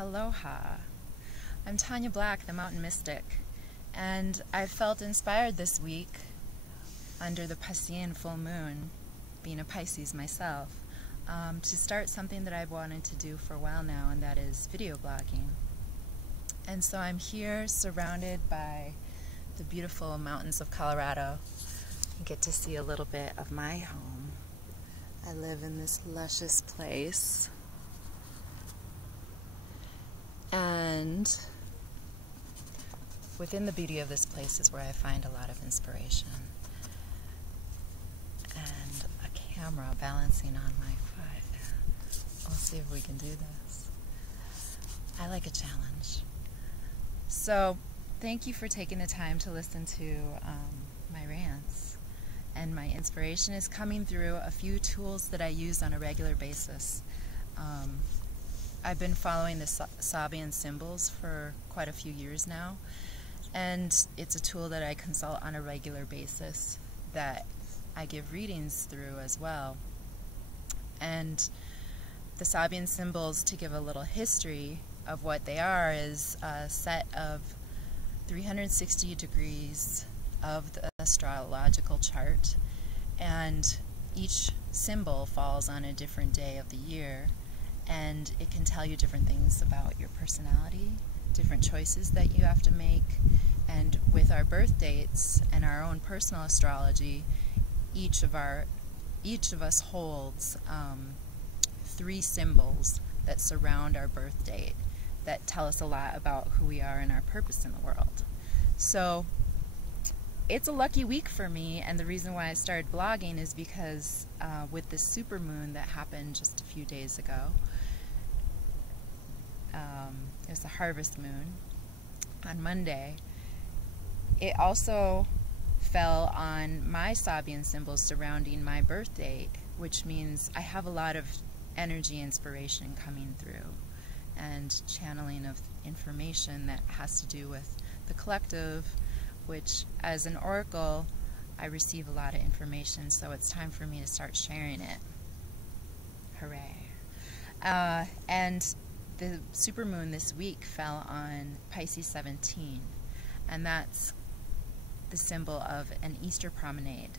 Aloha. I'm Tanya Black, the Mountain Mystic, and I felt inspired this week under the Piscean full moon, being a Pisces myself, to start something that I've wanted to do for a while now, and that is video blogging. And so I'm here surrounded by the beautiful mountains of Colorado. You get to see a little bit of my home. I live in this luscious place. And within the beauty of this place is where I find a lot of inspiration. And a camera balancing on my foot. We'll see if we can do this. I like a challenge. So, thank you for taking the time to listen to my rants. And my inspiration is coming through a few tools that I use on a regular basis. I've been following the Sabian symbols for quite a few years now, and it's a tool that I consult on a regular basis that I give readings through as well. And the Sabian symbols, to give a little history of what they are, is a set of 360 degrees of the astrological chart, and each symbol falls on a different day of the year. And it can tell you different things about your personality, different choices that you have to make. And with our birth dates and our own personal astrology, each of us holds 3 symbols that surround our birth date that tell us a lot about who we are and our purpose in the world. So it's a lucky week for me, and the reason why I started blogging is because with this supermoon that happened just a few days ago, it was the harvest moon on Monday. It also fell on my Sabian symbols surrounding my birth date, which means I have a lot of energy inspiration coming through and channeling of information that has to do with the collective, which as an oracle I receive a lot of information, so it's time for me to start sharing it. Hooray. And the supermoon this week fell on Pisces 17, and that's the symbol of an Easter promenade.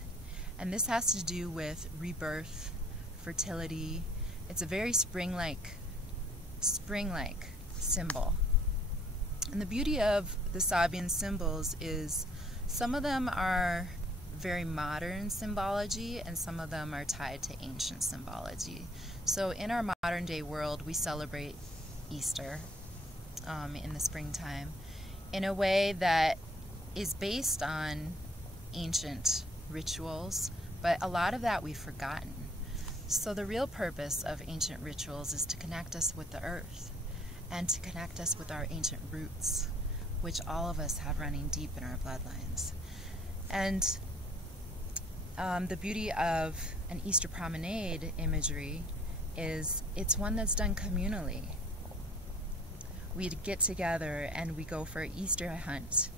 And this has to do with rebirth, fertility. It's a very spring-like symbol. And the beauty of the Sabian symbols is some of them are very modern symbology and some of them are tied to ancient symbology. So in our modern day world, we celebrate Easter in the springtime in a way that is based on ancient rituals, but a lot of that we've forgotten. So the real purpose of ancient rituals is to connect us with the earth and to connect us with our ancient roots, which all of us have running deep in our bloodlines. And the beauty of an Easter promenade imagery is it's one that's done communally. We'd get together and we go for an Easter hunt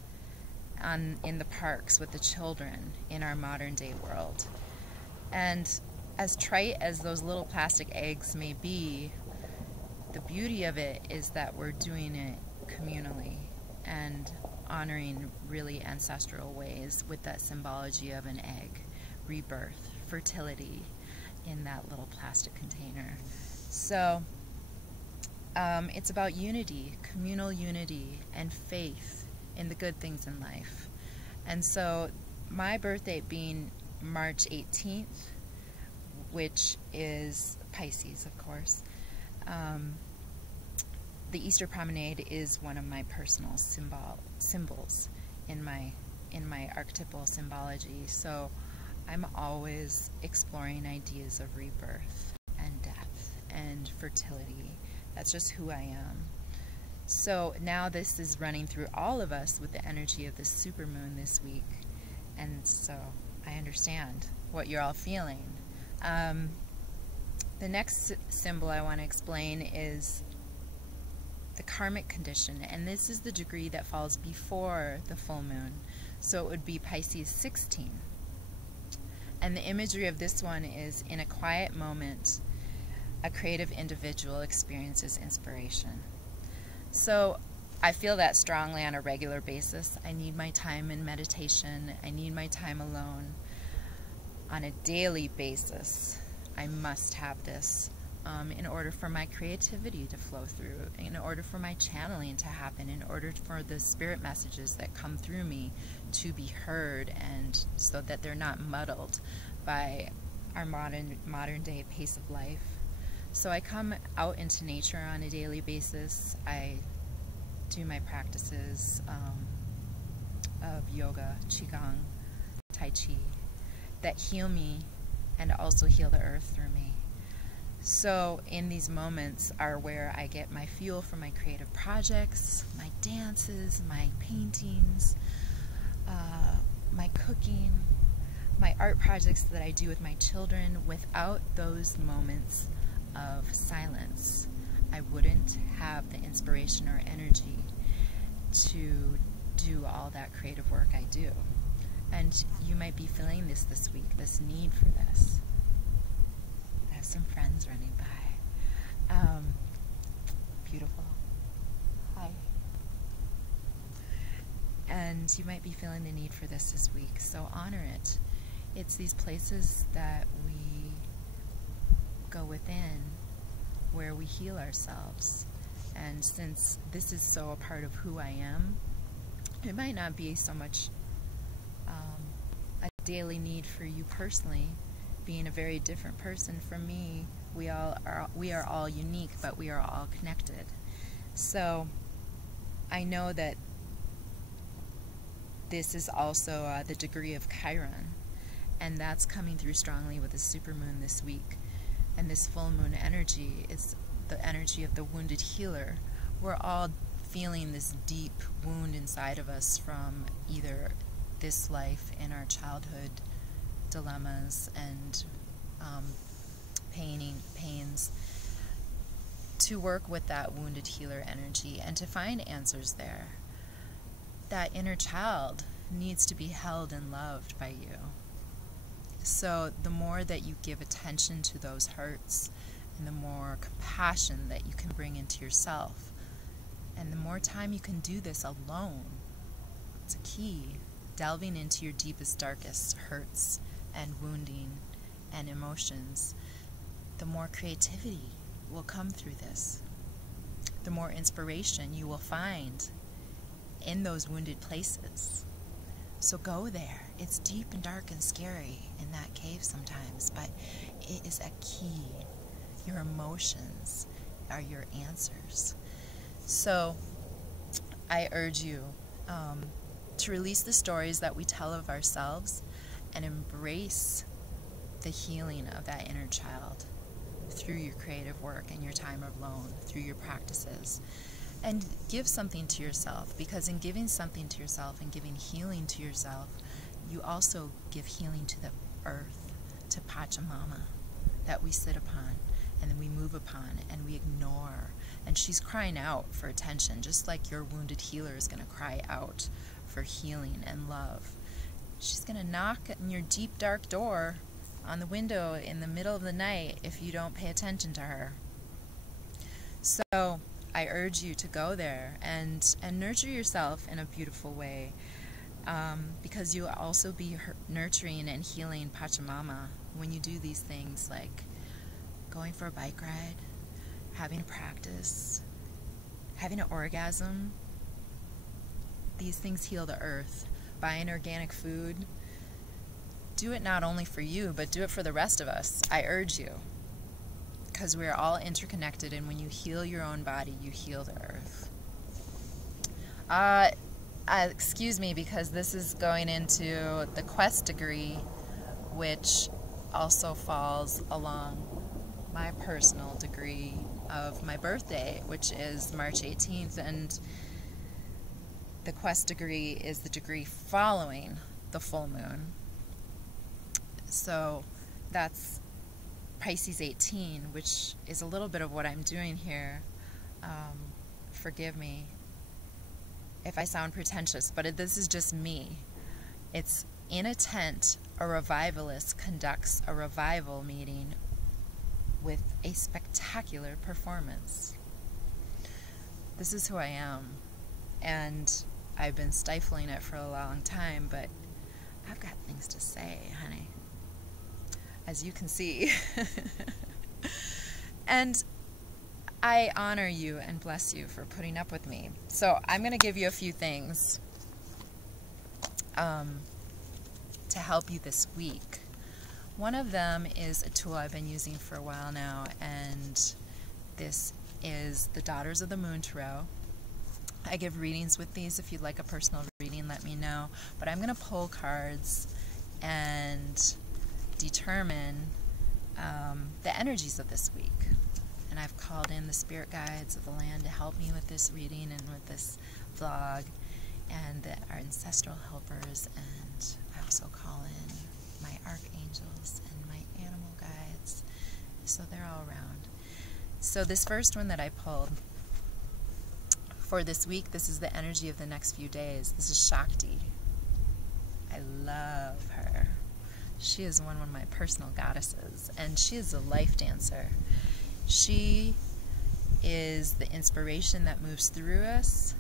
in the parks with the children in our modern day world. And as trite as those little plastic eggs may be, the beauty of it is that we're doing it communally and honoring really ancestral ways with that symbology of an egg, rebirth, fertility in that little plastic container. So it's about unity, communal unity, and faith in the good things in life. And so my birth date being March 18th, which is Pisces, of course, the Easter promenade is one of my personal symbols in my archetypal symbology. So I'm always exploring ideas of rebirth and death and fertility. That's just who I am. So now this is running through all of us with the energy of the supermoon this week. And so I understand what you're all feeling. The next symbol I want to explain is the karmic condition, and this is the degree that falls before the full moon. So it would be Pisces 16. And the imagery of this one is, in a quiet moment, a creative individual experiences inspiration. So I feel that strongly on a regular basis. I need my time in meditation. I need my time alone. On a daily basis, I must have this in order for my creativity to flow through, in order for my channeling to happen, in order for the spirit messages that come through me to be heard, and so that they're not muddled by our modern day pace of life. So I come out into nature on a daily basis. I do my practices of yoga, qigong, tai chi, that heal me and also heal the earth through me. So in these moments are where I get my fuel for my creative projects, my dances, my paintings, my cooking, my art projects that I do with my children. Without those moments of silence, I wouldn't have the inspiration or energy to do all that creative work I do. And you might be feeling this week, this need for this. I have some friends running by. Beautiful. Hi. And you might be feeling the need for this week, so honor it. It's these places that we go within where we heal ourselves. And since this is so a part of who I am, it might not be so much a daily need for you personally, being a very different person from me. We are all unique, but we are all connected. So I know that this is also the degree of Chiron, and that's coming through strongly with the supermoon this week. And this full moon energy is the energy of the wounded healer. We're all feeling this deep wound inside of us from either this life in our childhood dilemmas and pains, to work with that wounded healer energy and to find answers there. That inner child needs to be held and loved by you. So the more that you give attention to those hurts, and the more compassion that you can bring into yourself, and the more time you can do this alone, it's a key. Delving into your deepest, darkest hurts and wounding and emotions, the more creativity will come through this. The more inspiration you will find in those wounded places. So go there. It's deep and dark and scary in that cave sometimes, but it is a key. Your emotions are your answers. So I urge you to release the stories that we tell of ourselves and embrace the healing of that inner child through your creative work and your time alone, through your practices. And give something to yourself, because in giving something to yourself and giving healing to yourself, you also give healing to the earth, to Pachamama, that we sit upon and then we move upon and we ignore. And she's crying out for attention, just like your wounded healer is going to cry out for healing and love. She's going to knock on your deep, dark door on the window in the middle of the night if you don't pay attention to her. So I urge you to go there and nurture yourself in a beautiful way, because you will also be nurturing and healing Pachamama when you do these things, like going for a bike ride, having a practice, having an orgasm. These things heal the earth. Buying organic food. Do it not only for you, but do it for the rest of us. I urge you. Because we're all interconnected, and when you heal your own body, you heal the earth. Excuse me, because this is going into the quest degree, which also falls along my personal degree of my birthday, which is March 18th, and the quest degree is the degree following the full moon. So that's Pisces 18, which is a little bit of what I'm doing here. Forgive me if I sound pretentious, but this is just me. It's in a tent, a revivalist conducts a revival meeting with a spectacular performance. This is who I am. And I've been stifling it for a long time, but I've got things to say, honey. As you can see. And I honor you and bless you for putting up with me. So I'm going to give you a few things to help you this week. One of them is a tool I've been using for a while now, and this is the Daughters of the Moon Tarot. I give readings with these. If you'd like a personal reading, let me know. But I'm going to pull cards and determine the energies of this week. And I've called in the spirit guides of the land to help me with this reading and with this vlog, and our ancestral helpers, and I also call in my archangels and my animal guides, so they're all around. So this first one that I pulled for this week, this is the energy of the next few days. This is Shakti. I love her. She is one of my personal goddesses, and she is a life dancer. She is the inspiration that moves through us.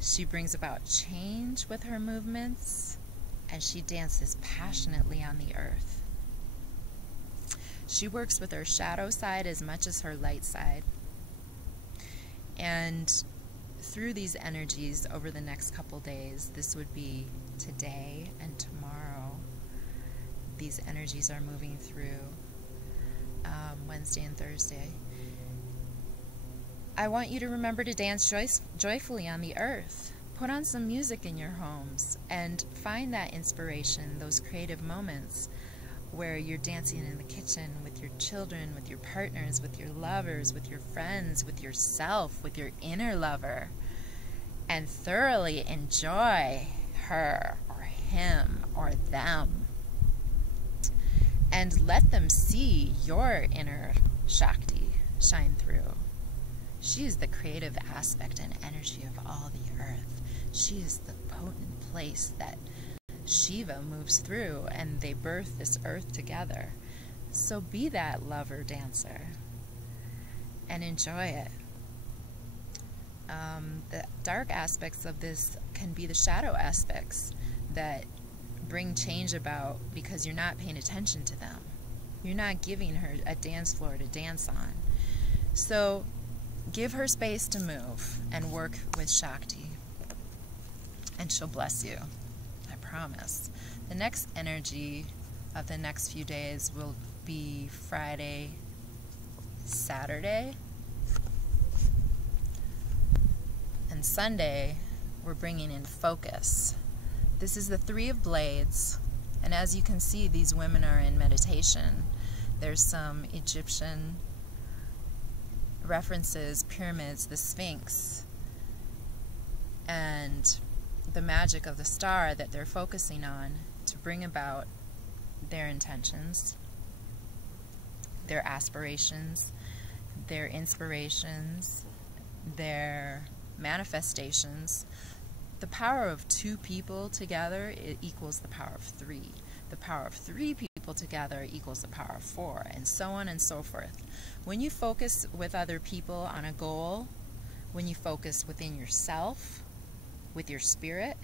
She brings about change with her movements, and she dances passionately on the earth. She works with her shadow side as much as her light side. And through these energies over the next couple days, this would be today and tomorrow, these energies are moving through Wednesday and Thursday. I want you to remember to dance joyfully on the earth. Put on some music in your homes and find that inspiration, those creative moments where you're dancing in the kitchen with your children, with your partners, with your lovers, with your friends, with yourself, with your inner lover, and thoroughly enjoy her or him or them. And let them see your inner Shakti shine through. She is the creative aspect and energy of all the earth. She is the potent place that Shiva moves through, and they birth this earth together. So be that lover dancer and enjoy it. The dark aspects of this can be the shadow aspects that bring change about because you're not paying attention to them. You're not giving her a dance floor to dance on. So give her space to move and work with Shakti, and she'll bless you. I promise. The next energy of the next few days will be Friday, Saturday, and Sunday we're bringing in focus. This is the Three of Blades, and as you can see, these women are in meditation. There's some Egyptian references, pyramids, the Sphinx, and the magic of the star that they're focusing on to bring about their intentions, their aspirations, their inspirations, their manifestations. The power of two people together, it equals the power of three. The power of three people together equals the power of four, and so on and so forth. When you focus with other people on a goal, when you focus within yourself, with your spirit,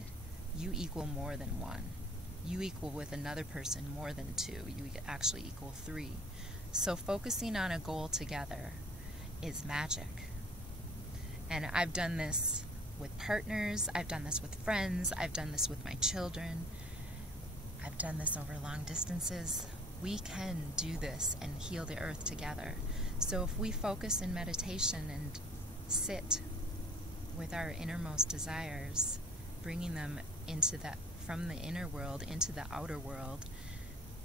you equal more than one. You equal with another person more than two. You actually equal three. So focusing on a goal together is magic. And I've done this with partners, I've done this with friends, I've done this with my children, I've done this over long distances. We can do this and heal the earth together. So if we focus in meditation and sit with our innermost desires, bringing them into that, from the inner world into the outer world,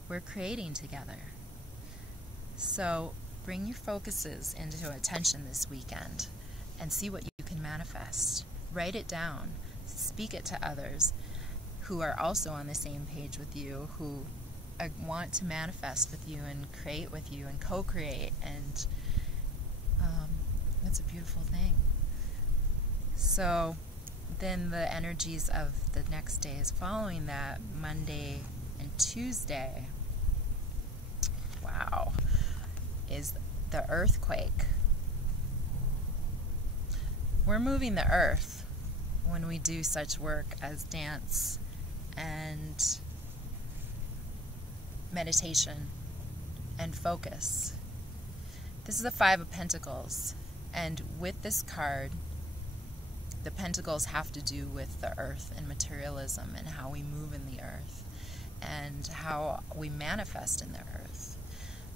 we're creating together. So bring your focuses into attention this weekend and see what you can manifest. Write it down. Speak it to others who are also on the same page with you, who want to manifest with you and create with you and co-create, and it's a beautiful thing. So then the energies of the next days following that, Monday and Tuesday, wow, is the earthquake. we're moving the earth when we do such work as dance and meditation and focus. This is the Five of Pentacles, and with this card, the pentacles have to do with the earth and materialism and how we move in the earth and how we manifest in the earth.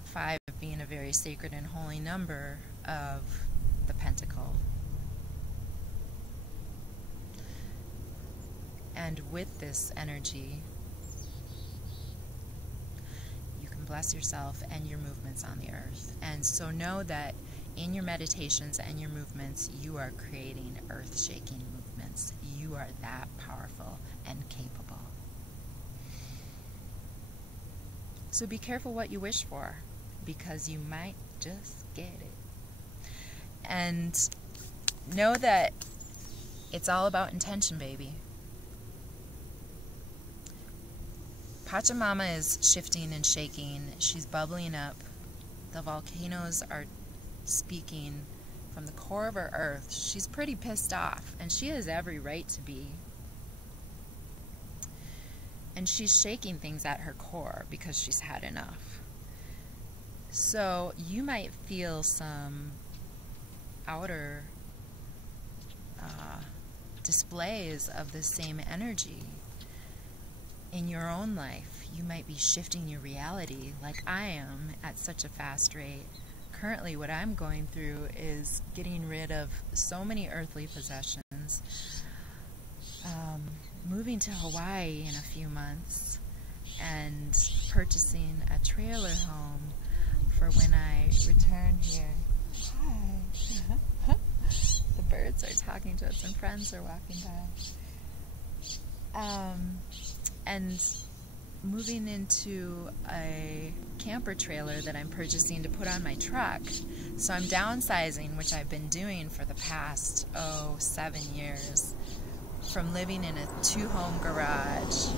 5 being a very sacred and holy number of the pentacle. And with this energy, you can bless yourself and your movements on the earth. And so know that in your meditations and your movements, you are creating earth-shaking movements. You are that powerful and capable. So be careful what you wish for, because you might just get it. And know that it's all about intention, baby. Pachamama is shifting and shaking. She's bubbling up. The volcanoes are speaking from the core of her earth. She's pretty pissed off, and she has every right to be. And she's shaking things at her core because she's had enough. So you might feel some outer displays of the same energy in your own life. You might be shifting your reality like I am at such a fast rate. Currently what I'm going through is getting rid of so many earthly possessions, moving to Hawaii in a few months, and purchasing a trailer home for when I return here. Hi. The birds are talking to us and friends are walking by. And moving into a camper trailer that I'm purchasing to put on my truck. So I'm downsizing, which I've been doing for the past, 7 years, from living in a 2-home garage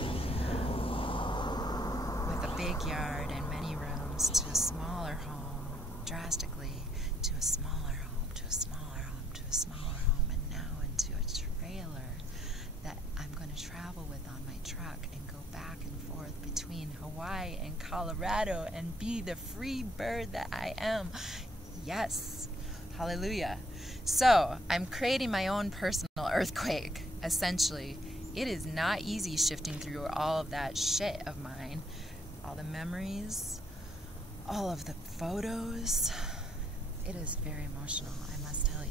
with a big yard and many rooms to a smaller home, drastically, to a smaller home, to a smaller home, to a smaller home, and now into a trailer that I'm going to travel with on my truck and go back and forth between Hawaii and Colorado and be the free bird that I am. Yes. Hallelujah. So I'm creating my own personal earthquake, essentially. It is not easy shifting through all of that shit of mine. All the memories, all of the photos. It is very emotional, I must tell you.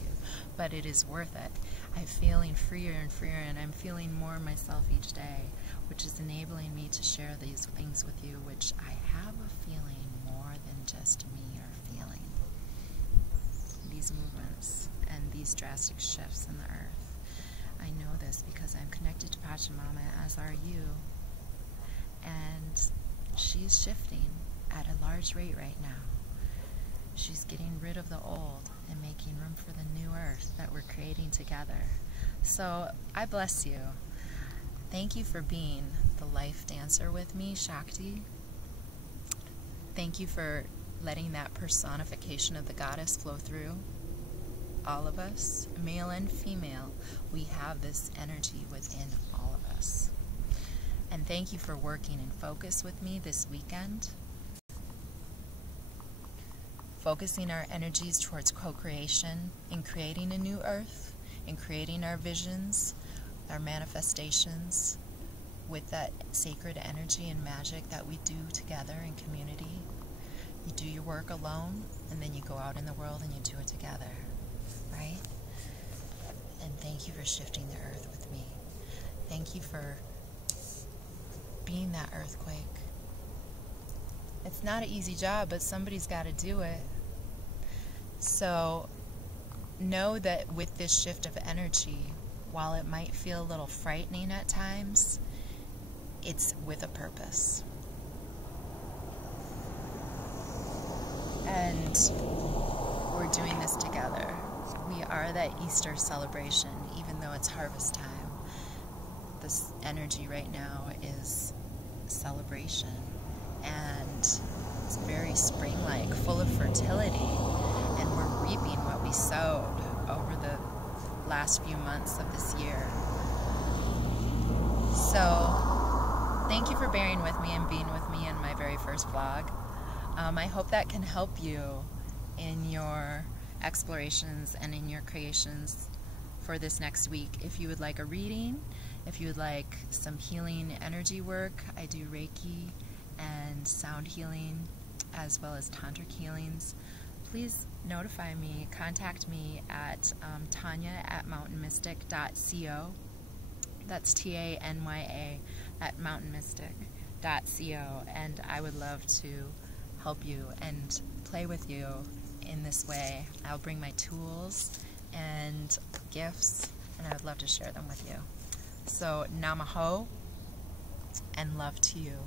But it is worth it. I'm feeling freer and freer, and I'm feeling more myself each day, which is enabling me to share these things with you, which I have a feeling more than just me are feeling. These movements and these drastic shifts in the earth. I know this because I'm connected to Pachamama, as are you. And she's shifting at a large rate right now. She's getting rid of the old and making room for the new earth that we're creating together. So I bless you. Thank you for being the life dancer with me, Shakti. Thank you for letting that personification of the goddess flow through all of us, male and female. We have this energy within all of us. And thank you for working in focus with me this weekend. Focusing our energies towards co-creation, in creating a new earth, in creating our visions, our manifestations, with that sacred energy and magic that we do together in community. You do your work alone, and then you go out in the world and you do it together, right? And thank you for shifting the earth with me. Thank you for being that earthquake. It's not an easy job, but somebody's got to do it. So know that with this shift of energy, while it might feel a little frightening at times, it's with a purpose. And we're doing this together. We are that Easter celebration, even though it's harvest time. This energy right now is celebration, and it's very spring-like, full of fertility, and we're reaping what we sowed over the last few months of this year. So thank you for bearing with me and being with me in my very first vlog. I hope that can help you in your explorations and in your creations for this next week. If you would like a reading, if you would like some healing energy work, I do Reiki and sound healing as well as tantric healings. Please notify me, contact me at Tanya@MountainMystic.co. That's Tanya at MountainMystic.co, and I would love to help you and play with you in this way. I'll bring my tools and gifts, and I would love to share them with you. So namaho and love to you.